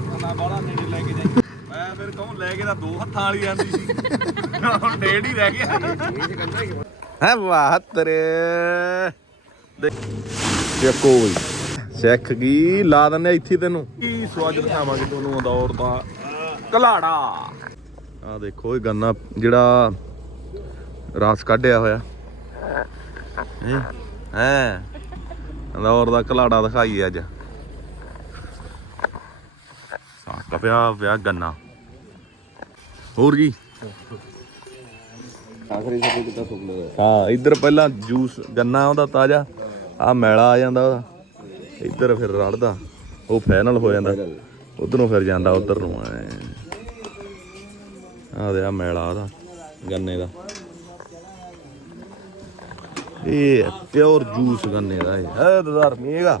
ਹੱਥ ਨਾਲ ਬਾਹਲਾ ਨੇੜੇ ਲੈ ਕੇ ਜਾਈ ਮੈਂ ਫਿਰ ਕਹੂੰ ਲੈ ਕੇ ਤਾਂ ਦੋ ਹੱਥਾਂ ਵਾਲੀ ਜਾਂਦੀ ਸੀ ਹੁਣ ਡੇਢ ਹੀ ਰਹਿ ਗਿਆ ਹੈ ਵਾਹ ਤੇਰੇ ਦੇਖੋ ਬਈ। ਸਿੱਖ ਗਈ, ਲਾ ਦਿੰਦੇ ਇੱਥੇ ਤੈਨੂੰ। ਕੀ ਸਵਾਦ ਦਿਖਾਵਾਂਗੇ ਤੁਹਾਨੂੰ ਅੰਦੌਰ ਦਾ। ਕਲਾੜਾ ਆ ਦੇਖੋ ਇਹ ਗੰਨਾ, ਜਿਹੜਾ ਰਸ ਕੱਢਿਆ ਹੋਇਆ। ਹੈ ਹੈ। ਅੰਦੌਰ ਦਾ ਕਲਾੜਾ ਦਿਖਾਈਏ ਅੱਜ। ਸਾਕਾ ਪਿਆ ਪਿਆ ਗੰਨਾ। ਹੋਰ ਕੀ? ਆਖਰੀ ਸਭ ਕਿਤਾ ਸੁੱਕ ਲਗਾ ਹਾਂ ਇੱਧਰ ਪਹਿਲਾਂ ਜੂਸ ਗੰਨਾ ਉਹਦਾ ਤਾਜ਼ਾ ਆ ਮੈਲਾ ਆ ਜਾਂਦਾ ਉਹਦਾ। ਇੱਧਰ ਫਿਰ ਰੜਦਾ ਉਹ ਫਾਈਨਲ ਹੋ ਜਾਂਦਾ। ਉਧਰੋਂ ਫਿਰ ਜਾਂਦਾ ਉਧਰ ਨੂੰ ਆ ਦੇ ਆ ਮੈਲਾ ਉਹਦਾ ਗੰਨੇ ਦਾ। ਇਹ ਪਿਓਰ ਜੂਸ ਗੰਨੇ ਦਾ ਇਹ। ਹੈ ਮੀਗਾ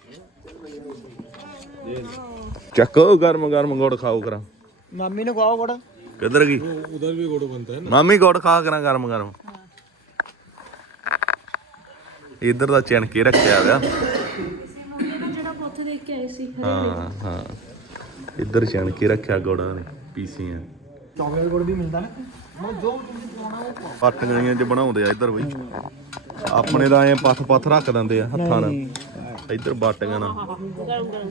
ਚੱਕੋ ਗਰਮ ਗਰਮ ਗੁੜ ਖਾਓ ਕਰਾਂ मम्मी ने खुआओ बड़ा ਕਿੱਧਰ ਗਈ उधर भी गुड़ बनता है ਮਾਮੀ ਗੁੜ ਖਾ ਕਰਾਂ ਗਰਮ ਗਰਮ ਇੱਧਰ ਦਾ ਚਿਣ ਕੇ ਰੱਖਿਆ ਹੋਇਆ ਜਿਹੜਾ ਪੁੱਤ ਦੇਖ ਕੇ ਆਏ ਸੀ ਹਾਂ ਹਾਂ ਇੱਧਰ ਛਣ ਕੇ ਰੱਖਿਆ ਗੋੜਾ ਨੇ ਪੀਸੀਆਂ चॉकलेट गुड़ भी मिलता है ना जो ਪੱਟ ਗਲੀਆਂ 'ਚ ਬਣਾਉਂਦੇ ਆ ਇੱਧਰ ਬਈ ਆਪਣੇ ਦਾ ਐ ਪੱਥ ਪੱਥ ਰੱਖ ਦਿੰਦੇ ਆ ਹੱਥਾਂ ਨਾਲ ਇੱਧਰ ਬਾਟੀਆਂ ਨਾਲ ਗਰਮ ਗਰਮ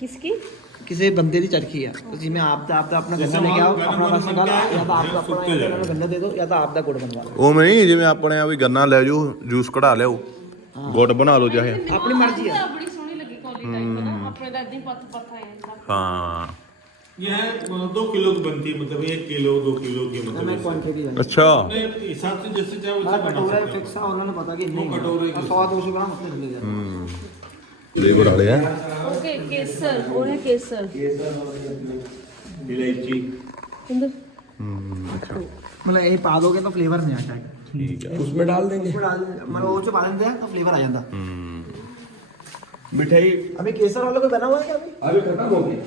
किसकी किसी बंदे की चरखी है तो जिसमें आप आप अपना गन्ना लेके आओ अपना रस निकालो या तो आप अपना या तो गन्ना दे दो या तो आप दा गुड़ बनवा लो ਉਹ ਨਹੀਂ ਜਿਵੇਂ ਆਪਣੇ ਆ ਵੀ ਗੰਨਾ ਲੈ ਜਾਓ ਜੂਸ ਕਢਾ ਲਿਓ ਗੁੜ ਬਣਾ ਲਓ ਚਾਹੇ अपनी मर्जी है ਬੜੀ ਸੋਹਣੀ ਲੱਗੀ ਕੌਲੀ ਟਾਈਪ ਨਾ ਆਪਣੇ ਦਾ ਇਦਾਂ ਹੀ ਪੱਤ ਪੱਤ ਆ ਜਾਂਦਾ ਹਾਂ ये है मतलब दो किलो की बनती है मतलब एक किलो दो किलो की मतलब मैं ऐसे। क्वांटिटी है ਅੱਛਾ अपने हिसाब से जैसे चाहे वैसे बना कटोरा सकते फिक्स है उन्होंने पता कि नहीं कटोरे के सौ दो सौ ग्राम उसने ले जाए ਫਲੇਵਰ ਵਾਲੇ ਆ ਓਕੇ ਕੇਸਰ ਉਹ ਹੈ ਕੇਸਰ हो। इलायची ਇੰਦਰ ਅੱਛਾ मतलब यही पा दोगे तो फ्लेवर नहीं आता है ਠੀਕ ਹੈ उसमें डाल देंगे उसमें डाल मतलब वो जो पा देते हैं तो फ्लेवर आ जाता ਹੂੰ मिठाई अभी केसर वाला कोई बना हुआ है क्या अभी अभी खत्म हो गई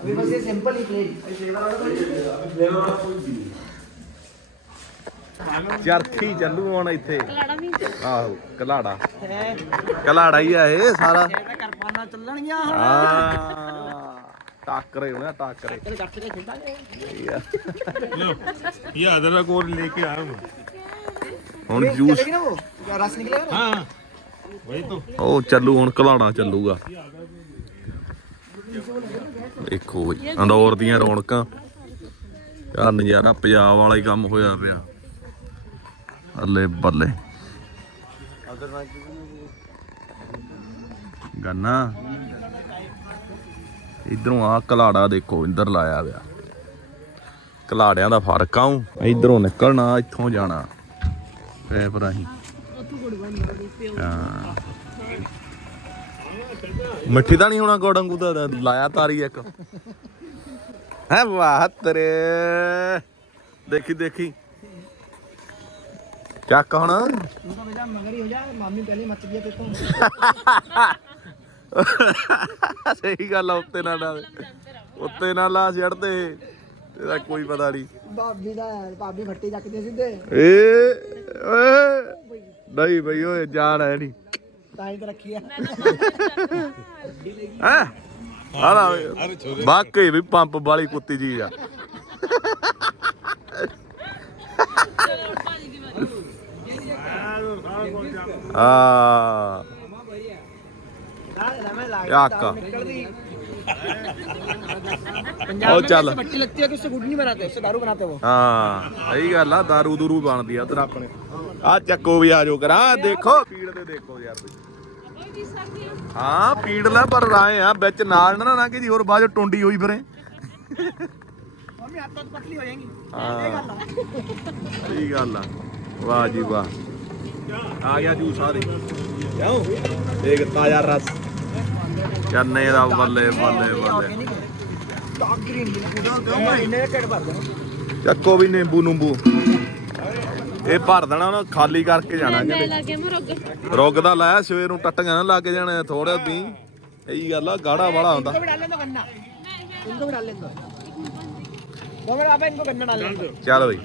अभी बस ये सिंपल ही प्लेन फ्लेवर वाला तो फ्लेवर वाला कोई भी नहीं। ਚਰਖੀ ਚੱਲੂ ਹੁਣ ਇੱਥੇ ਕਲਾੜਾ ਵੀ ਆਹੋ ਕਲਾੜਾ है ਕਲਾੜਾ ਹੀ ਆ ਇਹ ਸਾਰਾ ਇਹਦਾ ਕਰ ਪਾਣਾ ਚੱਲਣ ਗਿਆ ਹੁਣ ਹਾਂ ਟਾਕਰੇ ਹੋਣਾ ਟਾਕਰੇ ਤੇਰੇ ਗੱਟ ਤੇ ਖੇਡਾਂ ਸਹੀ ਆ। लो, ये अदरक और लेके आया हूँ ਹੁਣ ਜੂਸ चलेगी ना वो क्या रस निकलेगा ना हाँ वही तो ਉਹ ਚੱਲੂ ਹੁਣ ਕਲਾੜਾ ਚੱਲੂਗਾ ਦੇਖੋ ਬਈ ਅੰਦੌਰ ਦੀਆਂ ਰੌਣਕਾਂ ਆ ਨਜ਼ਾਰਾ ਪੰਜਾਬ ਵਾਲਾ ਹੀ ਕੰਮ ਹੋਇਆ ਪਿਆ ਅੱਲੇ ਬੱਲੇ ਗੰਨਾ। ਇਧਰੋਂ ਆ ਕਲਾੜਾ ਦੇਖੋ ਇੰਦਰ ਲਾਇਆ ਹੋਇਆ। ਕਲਾੜਿਆਂ ਦਾ ਫ਼ਰਕ ਆਉ ਇਧਰੋਂ ਨਿਕਲਣਾ ਇੱਥੋਂ ਜਾਣਾ। ਪੈਪ ਰਾਹੀਂ। ਮਿੱਠੀ ਤਾਂ ਨਹੀਂ ਹੋਣਾ ਗੋਡੰਗੂ ਦਾ ਲਾਇਆ ਤਾਰੀ ਇੱਕ। ਹੈ ਵਾਹ ਤਰੇ। ਦੇਖੀ ਦੇਖੀ। ਚੱਕ ਹੁਣ। ਤੂੰ ਤਾਂ ਬਜਾ ਮਗਰੀ ਹੋ ਜਾ ਮਾਮੀ ਪਹਿਲੇ ਮੱਚ ਗਿਆ ਤੇ ਤੂੰ। ਸਹੀ ਗੱਲ ਆ ਉੱਤੇ ਨਾ ਲਾ ਉੱਤੇ ਨਾ ਲਾ ਛੱਡਦੇ ਇਹਦਾ ਕੋਈ ਪਤਾ ਨਹੀਂ। ਭਾਬੀ ਦਾ ਭਾਬੀ ਫੱਟੀ ਚੱਕਦੇ ਸਿੱਧੇ ਏ ਓਏ। ਨਹੀਂ ਬਈ ਓਏ ਜਾਣ ਹੈ ਨਹੀਂ। ਤਾਂ ਹੀ ਰੱਖੀ ਆ। ਹਾਂ? ਆਲਾ ਬਾਕੀ ਵੀ ਪੰਪ ਵਾਲੀ ਕੁੱਤੀ ਜੀ ਆ। ਆ याका। पंजाब और में चल। कैसे भट्टी लगती है कि उससे गुड़ नहीं बनाते उससे दारू बनाते वो ਹਾਂ ਸਹੀ ਗੱਲ ਆ दारू ਦੂਰੂ ਬਣਦੀ ਆ ਉਧਰ ਆਪਣੇ ਆ ਚੱਕੋ ਵੀ ਆ ਜਾਓ ਕਰਾ ਦੇਖੋ ਪੀੜ ਦੇ ਦੇਖੋ ਯਾਰ ਬਈ ਹਾਂ ਪੀੜ ਲੈ ਪਰ ਰਾਏ ਆ ਵਿੱਚ ਨਾਲ ਨਾ ਨਾ ਕਿ ਜੀ ਹੋਰ ਬਾਅਦ ਚੋਂ ਟੁੰਡੀ ਹੋਈ ਫਿਰੇ मम्मी हाथ तो पतली हो जाएंगी ਹਾਂ ਸਹੀ ਗੱਲ ਆ ਵਾਹ ਜੀ ਵਾਹ ਆ ਗਿਆ ਜੂਸ ਆ ਦੇ ਕਿਉਂ ਦੇਖ ਤਾਜ਼ਾ ਰਸ ਚੰਨੇ ਦਾ ਬੱਲੇ ਬੱਲੇ ਬੱਲੇ टॉप ग्रीन की पूरा होता है महीने का टेढ़ भर दो ਚੱਕੋ ਵੀ ਨਿੰਬੂ ਨੂੰਬੂ ਇਹ ਭਰ ਦੇਣਾ ਉਹਨਾਂ ਖਾਲੀ ਕਰਕੇ ਜਾਣਾ ਲੈ ਕਹਿੰਦੇ ਲਾ ਕੇ ਮਰੋਗ ਰੁੱਗ ਦਾ ਲਾਇਆ ਸਵੇਰ ਨੂੰ ਟੱਟੀਆਂ ਨਾ ਲੱਗ ਜਾਣੇ ਥੋੜਾ ਪੀ ਇਹੀ ਗੱਲ ਆ ਗਾੜਾ ਵਾਲਾ ਹੁੰਦਾ इनको भी डाल दो गन्ना इनको भी डाल दो दो मिनट आप इनको गन्ना डाल दो ਚੱਲ ਬਈ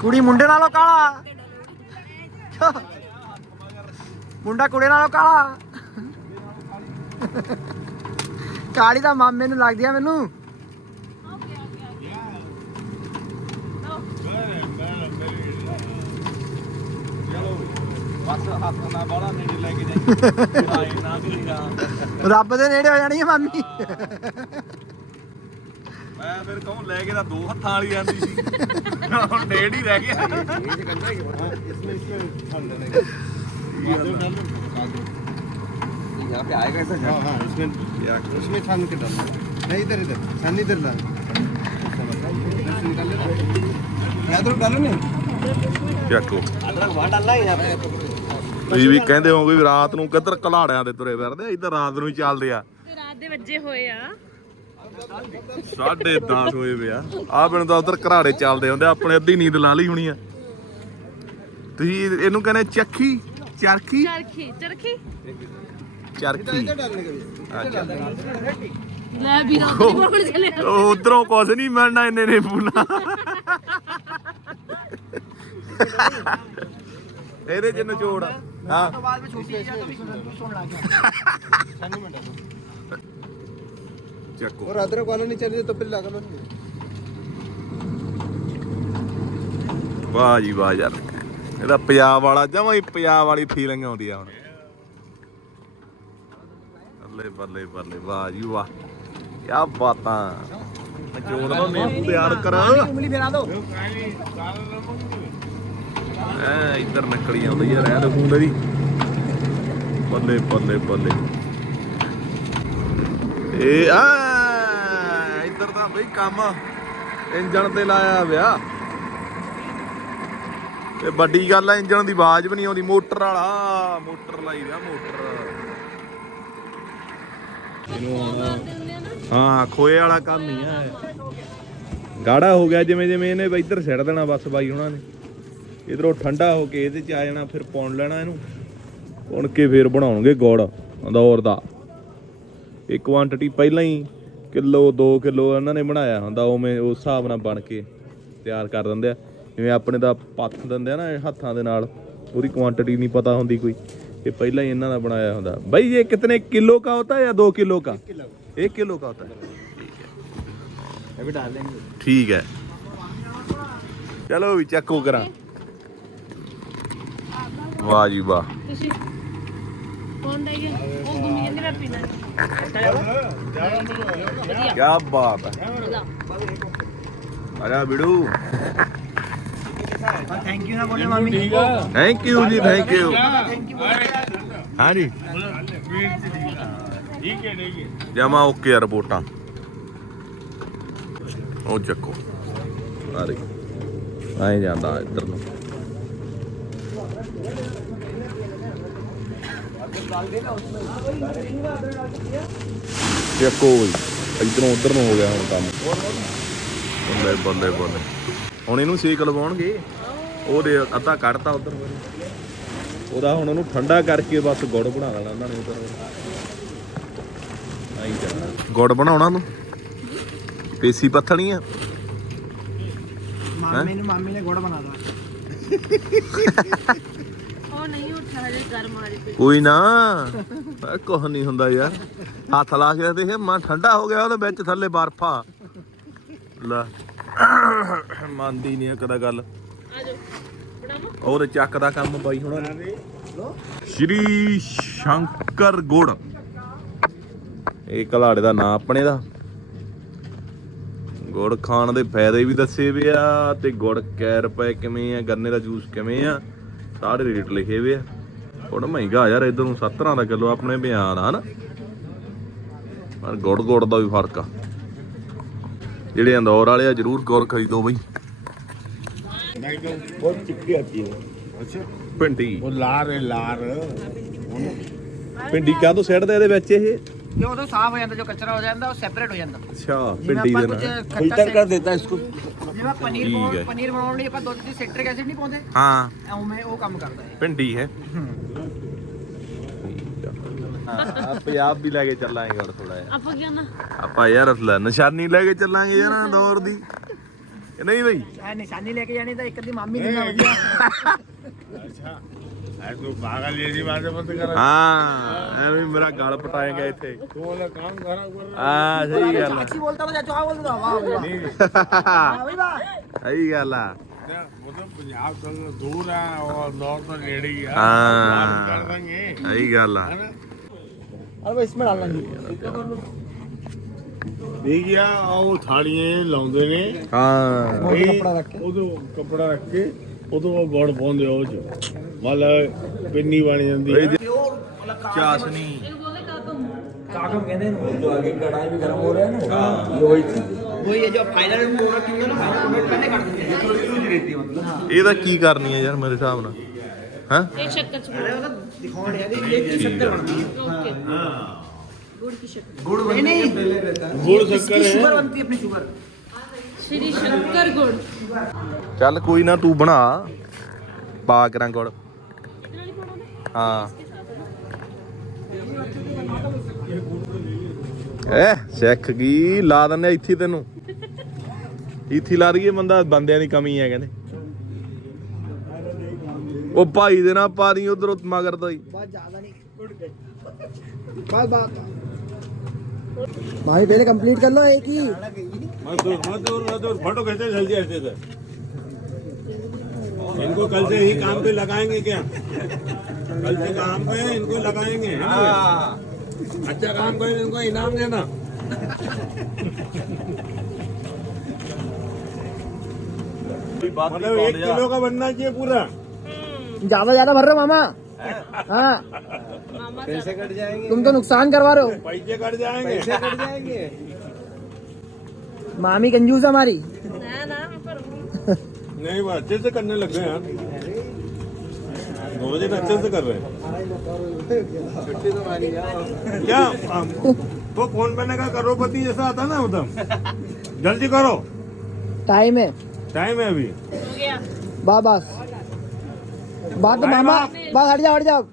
ਕੁੜੀ ਮੁੰਡੇ ਨਾਲੋਂ ਕਾਲਾ ਮੁੰਡਾ ਕੁੜੇ ਨਾਲੋਂ ਕਾਲਾ ਕਾਲੀ ਦਾ ਮਾਮੇ ਨੂੰ ਲੱਗਦੀ ਆ ਮੈਨੂੰ। ਬਸ ਹੱਥ ਨਾਲ ਬਾਲਾ ਨੇੜੇ ਲੈ ਕੇ ਜਾਈ ਨਾ ਕਿ ਨਹੀਂ ਰੱਬ ਦੇ ਨੇੜੇ ਹੋ ਜਾਣੀ ਆ ਮਾਮੀ। ਮੈਂ ਫਿਰ ਕਹੂੰ ਲੈ ਕੇ ਤਾਂ ਦੋ ਹੱਥਾਂ ਵਾਲੀ ਜਾਂਦੀ ਸੀ। ਹੁਣ ਡੇਢ ਹੀ ਰਹਿ ਗਿਆ। यहाँ पे आएगा ऐसा हाँ हाँ इसमें इसमें छान के डालना नहीं इधर इधर छान इधर ला याद रख डालो ना ਚੱਕੋ ਅਦਰਕ ਵਾ ਡਾਲਣਾ ਹੈ ਯਾਰ ਤੁਸੀਂ ਵੀ ਕਹਿੰਦੇ ਹੋਗੇ ਵੀ ਰਾਤ ਨੂੰ ਕਿੱਧਰ ਕਲਾੜਿਆਂ ਦੇ ਤੁਰੇ ਫਿਰਦੇ ਇੱਧਰ ਰਾਤ ਨੂੰ ਹੀ ਚੱਲਦੇ ਆ ਤੇ ਰਾਤ ਦੇ ਵੱਜੇ ਹੋਏ ਆ 10:30 ਹੋਏ ਵੇ ਆ ਆ ਬਿਨ ਤਾਂ ਉਧਰ ਘਰਾੜੇ ਚੱਲਦੇ ਹੁੰਦੇ ਆ, ਆਪਣੇ ਅੱਧੀ ਨੀਂਦ ਲਾ ਲਈ ਹੋਣੀ ਆ ਤੁਸੀਂ ਇਹਨੂੰ ਕਹਿੰਦੇ ਚੱਖੀ ਚਰਖੀ ਚਰਖੀ ਚਰਖੀ ਚਰਖੀ ਲੈ ਵੀ ਰਾਤ ਦੇ ਕੋਲ ਚਲੇ ਉਧਰੋਂ ਕੁਛ ਨਹੀਂ ਮਿਲਣਾ ਇੰਨੇ ਨੇ ਪੂਨਾ ਇਹਦੇ ਚ ਨਿਚੋੜ ਹਾਂ ਬਾਅਦ ਵਿੱਚ ਛੋਟੀ ਹੈ ਤਾਂ ਵੀ ਸੁਣ ਲੱਗ ਗਿਆ ਚੱਕੋ और अदरक वाला नहीं चाहिए तो फिर लगा लो ਵਾਹ ਜੀ ਵਾਹ ਯਾਰ ਇਹਦਾ ਪੰਜਾਬ ਵਾਲਾ ਜਮਾਂ ਹੀ ਪੰਜਾਬ ਵਾਲੀ ਫੀਲਿੰਗ ਆਉਂਦੀ ਆ ਹੁਣ ਬੱਲੇ ਬੱਲੇ ਬੱਲੇ ਵਾਹ ਜੀ ਵਾਹ ਕੀ ਬਾਤਾਂ। ਨਿਚੋੜ ਦਾ ਨਿੰਬੂ ਤਿਆਰ ਕਰ। ਉਂਗਲੀ ਫੇਰਾ ਦੋ ਐ ਇੱਧਰ ਨਕਲੀ ਆਉਂਦੀ ਯਾਰ ਐ ਦੇਖੂੰਦੇ ਵੀ ਬੱਲੇ ਬੱਲੇ ਬੱਲੇ। ਇਹ ਆ ਇੱਧਰ ਤਾਂ ਬਈ ਕੰਮ ਇੰਜਣ ਤੇ ਲਾਇਆ ਵਿਆ। ਤੇ ਵੱਡੀ ਗੱਲ ਆ ਇੰਜਣ ਦੀ ਆਵਾਜ਼ ਵੀ ਨਹੀਂ ਆਉਂਦੀ। ਮੋਟਰ ਵਾਲਾ ਮੋਟਰ ਲਾਈ ਵਿਆ ਮੋਟਰ। ਇਹਨੂੰ ਹੁਣ ਹਾਂ, ਖੋਏ ਵਾਲਾ ਕੰਮ ਹੀ ਆ। ਗਾੜਾ ਹੋ ਗਿਆ, ਜਿਵੇਂ ਜਿਵੇਂ ਇਹਨੇ ਇੱਧਰ ਸਿੱਟ ਦੇਣਾ ਬਸ ਬਾਈ ਉਹਨਾਂ ਨੇ। ਇਧਰੋਂ ਠੰਡਾ ਹੋ ਕੇ ਇਹਦੇ ਚ ਆ ਜਾਣਾ, ਫਿਰ ਪਾਉਣ ਲੈਣਾ ਇਹਨੂੰ। ਪੁਣ ਕੇ ਫਿਰ ਬਣਾਉਣਗੇ ਗੁੜ, ਅੰਦੌਰ ਦਾ। ਇਹ ਕੁਆਂਟੀਟੀ ਪਹਿਲਾਂ ਹੀ ਕਿਲੋ 2 ਕਿਲੋ ਇਹਨਾਂ ਨੇ ਬਣਾਇਆ ਹੁੰਦਾ, ਉਵੇਂ ਉਸ ਹਿਸਾਬ ਨਾਲ ਬਣ ਕੇ ਤਿਆਰ ਕਰ ਦਿੰਦੇ ਆ। ਜਿਵੇਂ ਆਪਣੇ ਦਾ ਪੱਥ ਦਿੰਦੇ ਆ ਨਾ, ਇਹ ਹੱਥਾਂ ਦੇ ਨਾਲ, ਉਹਦੀ ਕੁਆਂਟੀਟੀ ਨਹੀਂ ਪਤਾ ਹੁੰਦੀ ਕੋਈ। ਇਹ ਪਹਿਲਾਂ ਹੀ ਇਹਨਾਂ ਦਾ ਬਣਾਇਆ ਹੁੰਦਾ ਭਾਈ ਇਹ ਕਿਤਨੇ ਕਿਲੋ का होता है या दो किलो का एक किलो का होता है अभी डाल देंगे ਠੀਕ ਹੈ ਚਲੋ ਵੀ ਚੱਕੋ ਕਰਾਂ ਵਾਹ ਜੀ ਵਾਹ ਤੁਸੀਂ ਕੌਣ ਦਾ ਗਿਆ ਉਹ ਗੁੰਮੀ ਕਹਿੰਦੀ ਮੈਂ ਪੀਣਾ ਵਧੀਆ ਕੀ ਬਾਤ ਹੈ ਮਜ਼ਾ ਅਰੇ ਬਿੜੂ ਥੈਂਕ ਯੂ ਜੀ ਥੈਂਕ ਯੂ ਥੈਂਕ ਯੂ ਠੀਕ ਹੈ ਓਕੇ ਰਿਪੋਰਟਾਂ। ਉਹ ਚੱਕੋ। ਆ ਰਹੀ ਆਏ ਜਾਂਦਾ ਇੱਧਰ ਨੂੰ। ਚੱਕੋ ਇਧਰੋਂ ਉਧਰ ਨੂੰ ਹੋ ਗਿਆ ਹੁਣ ਕੰਮ। ਬੱਲੇ ਬੱਲੇ ਬੱਲੇ। ਹੁਣ ਇਹਨੂੰ ਸੇਕ ਲਵਾਉਣਗੇ। ਉਹਦੇ ਅੱਧਾ ਕੱਢਤਾ ਉਧਰ ਉਹਦਾ ਹੁਣ ਉਹਨੂੰ ਠੰਡਾ ਕਰਕੇ ਬਸ ਗੁੜ ਬਣਾ ਲੈਣਾ ਉਹਨਾਂ ਨੇ ਉਧਰ। ਬਣਾਉਣਾ ਨੂੰ ਪੇਸੀ ਪੱਥਣੀ ਆ? ਮਾਮੇ ਨੂੰ ਮਾਮੀ ਨੇ ਗੁੜ ਬਣਾਦਾ ਉਹ ਕੋਈ ਨਾ। ਕੁਝ ਨਹੀਂ ਹੁੰਦਾ ਯਾਰ। ਹੱਥ ਲਾ ਕੇ ਦੇਖ ਮਾਂ ਠੰਡਾ ਹੋ ਗਿਆ ਉਹਦੇ ਵਿੱਚ ਥੱਲੇ ਬਰਫ ਲੈ। ਮੰਨਦੀ ਨਹੀਂ ਕਦਾ ਗੱਲ। ਉਹਦੇ ਚੱਕ ਦਾ ਕੰਮ ਬਾਈ ਹੁਣ ਸ਼੍ਰੀ ਸ਼ੰਕਰ ਗੁੜ। ਇਹ ਕਲਾੜੇ ਦਾ ਨਾਂ ਆਪਣੇ ਦਾ। ਗੁੜ ਖਾਣ ਦੇ ਫਾਇਦੇ ਵੀ ਦੱਸੇ ਵੇ ਆ ਤੇ ਗੁੜ ਕੈ ਰੁਪਏ ਕਿਵੇਂ ਆ ਗੰਨੇ ਦਾ ਜੂਸ ਕਿਵੇਂ ਆ ਸਾਰੇ ਰੇਟ ਲਿਖੇ ਵੇ ਆ। ਗੁੜ ਮਹਿੰਗਾ ਯਾਰ ਇਧਰ ਨੂੰ 70 ਦਾ ਕਿਲੋ ਆਪਣੇ ਬਿਆਨ ਆ ਨਾ। ਪਰ ਗੁੜ ਗੁੜ ਦਾ ਵੀ ਫ਼ਰਕ ਆ। ਜਿਹੜੇ ਅੰਦੌਰ ਵਾਲੇ ਆ ਜਰੂਰ ਗੁੜ ਖਰੀਦੋ ਬਈ। बहुत चिपकी आती है अच्छा ਭਿੰਡੀ वो लार है लार ਭਿੰਡੀ ਕਾਹ ਤੋਂ ਸਿੱਟਦੇ ਇਹਦੇ ਵਿੱਚ ਇਹ ਜੋ ਉਦੋਂ ਸਾਫ਼ ਹੋ ਜਾਂਦਾ ਜੋ ਕਚਰਾ ਹੋ ਜਾਂਦਾ ਉਹ ਸੈਪਰੇਟ ਹੋ ਜਾਂਦਾ ਅੱਛਾ ਜਿਵੇਂ ਭਿੰਡੀ ਆਪਾਂ ਦੇ ਕੁਝ ਨਾਲ ਖੱਟਾ कर देता है इसको ਜਿਵੇਂ ਪਨੀਰ ਠੀਕ ਬਣਾਉਣ ਹੈ। ਪਨੀਰ ਬਣਾਉਣ ਲਈ ਆਪਾਂ ਦੁੱਧ ਦੀ ਸਿਟਰਿਕ ਐਸਿਡ ਨਹੀਂ ਪਾਉਂਦੇ ਹਾਂ ਉਵੇਂ ਉਹ ਕੰਮ ਕਰਦਾ ਹੈ ਭਿੰਡੀ ਹੈ ਆ ਪੰਜਾਬ ਵੀ ਲੈ ਕੇ ਚੱਲਾਂਗੇ ਹੋਰ ਥੋੜਾ ਜਿਹਾ ਆਪਾਂ ਕੀ ਨਾ ਆਪਾਂ ਯਾਰ ਲੈ ਨਿਸ਼ਾਨੀ ਲੈ ਕੇ ਚੱਲਾਂਗੇ ਯਾਰ ਦੌਰ ਦੀ ਕਿ ਨਹੀਂ ਬਈ। ਚਾਹੇ ਨਿਸ਼ਾਨੀ ਲੈ ਕੇ ਜਾਣੀ ਤਾਂ ਇੱਕ ਦੀ ਮਾਮੀ ਦਿੰਦਾ ਵਧੀਆ। ਅੱਛਾ ਐ ਤੂੰ ਪਾਗਲ ਜੀ ਦੀ ਬਾਤ ਕਰ। ਹਾਂ ਐਵੇਂ ਮੇਰਾ ਗਾਲ ਪਟਾਏਗਾ ਇੱਥੇ। ਤੂੰ ਕੰਮ ਕਰਾ ਕਰ। ਹਾਂ ਸਹੀ ਗੱਲ ਆ। ਅੱਛੀ ਬੋਲਦਾ ਤਾਂ ਚਾਹ ਬੋਲਦਾ ਵਾਹ ਵਾਹ। ਨਹੀਂ ਸਹੀ ਗੱਲ ਆ। ਮਤਲਬ ਪੰਜਾਬ ਤੋਂ ਦੂਰ ਆ ਔਰ ਨੌਰਥ ਤੋਂ ਨੇੜੇ ਆ। ਹਾਂ। ਕਰ ਦਾਂਗੇ। ਸਹੀ ਗੱਲ ਆ। ਅਰੇ ਇਸ ਵਿੱਚ ਡਾਲ ਲਾਂਗੇ। डालना नहीं देखिए ਉਹ ਥਾਲੀਆਂ ਲਾਉਂਦੇ ਨੇ ਹਾਂ ਉਹ ਕੱਪੜਾ ਰੱਖ ਕੇ ਉਦੋਂ ਕੱਪੜਾ ਰੱਖ ਕੇ ਉਦੋਂ ਉਹ ਗੁੜ ਪਾਉਂਦੇ ਆ ਉਹ ਚ ਮਤਲਬ ਪਿੰਨੀ ਬਣ ਜਾਂਦੀ ਹੈ ਚਾਸਨੀ ਇਹ ਬੋਲੇ ਕਾਕਮ ਕਾਗਮ ਕਹਿੰਦੇ ਨੇ जो आगे कढ़ाई भी गर्म हो रहा है ना ये वही चीज है ਉਹ ਇਹ ਜੋ ਫਾਈਨਲ ਪ੍ਰੋਡਕਟ ਹੁੰਦਾ ਨਾ ਫਾਈਨਲ ਪ੍ਰੋਡਕਟ ਪਹਿਲੇ ਕੱਢ ਦਿੰਦੇ ਨੇ सूज रहती है मतलब ਇਹਦਾ ਕੀ ਕਰਨੀ ਹੈ ਯਾਰ ਮੇਰੇ ਹਿਸਾਬ ਨਾਲ ਹਾਂ ਇਹ ਸ਼ੱਕਰ ਚ ਅਰੇ ਉਹ ਤਾਂ ਦਿਖਾਉਣ ਯਾਰ ਇਹ ਇਹ ਕੀ ਸ਼ੱਕਰ ਬਣਦੀ है ਓਕੇ ਗੁੜ ਕੀ ਸ਼ੱਕਰ गुड़ नहीं नहीं ਗੁੜ इसकी ਸ਼ੱਕਰ शुगर ਹੈ बनती है अपनी शुगर ਸ਼੍ਰੀ ਸ਼ੰਕਰ ਗੁੜ ਚੱਲ ਕੋਈ ਨਾ ਤੂੰ ਬਣਾ ਪਾ ਕਰਾਂ ਗੁੜ ਇਹਦੇ ਨਾਲ ਹੀ ਬਣਾਉਣਾ ਹਾਂ ਐ ਸਿੱਖ ਗਈ ਲਾ ਦਿੰਦੇ ਆ ਇੱਥੇ ਤੈਨੂੰ ਇੱਥੇ ਲਾ ਰਹੀਏ ਬੰਦਾ ਬੰਦਿਆਂ ਦੀ ਕਮੀ ਹੈ ਕਹਿੰਦੇ ਉਹ ਭਾਈ ਦੇ ਨਾਲ ਪਾਰੀ ਉਧਰ ਮਗਰ ਤੋਂ ਹੀ बहुत ज्यादा नहीं बस बात भाई पहले कंप्लीट कर लो एक ही। मजदूर मजदूर मजदूर फ़ोटो कैसे जल्दी ऐसे से। इनको कल से ही काम पे लगाएँगे क्या? कल से काम पे इनको लगाएँगे है ना? अच्छा काम करे इनको इनाम देना। मतलब एक किलो का बनना चाहिए पूरा। ज़्यादा ज़्यादा भर रहे मामा? हाँ। पैसे कट जाएँगे। तुम तो नुकसान करवा रहे हो। पैसे कट जाएँगे। पैसे कट जाएँगे। मामी कंजूस हमारी। ना ना नहीं वो अच्छे से करने लग गए यार। दो बजे तो अच्छे से कर रहे हैं। क्या वो फ़ोन पे का करोड़पति जैसा आता ना उधम जल्दी करो। टाइम है। टाइम है अभी। बाबा બાદ મામા બસ હટ જાઓ હટ જાઓ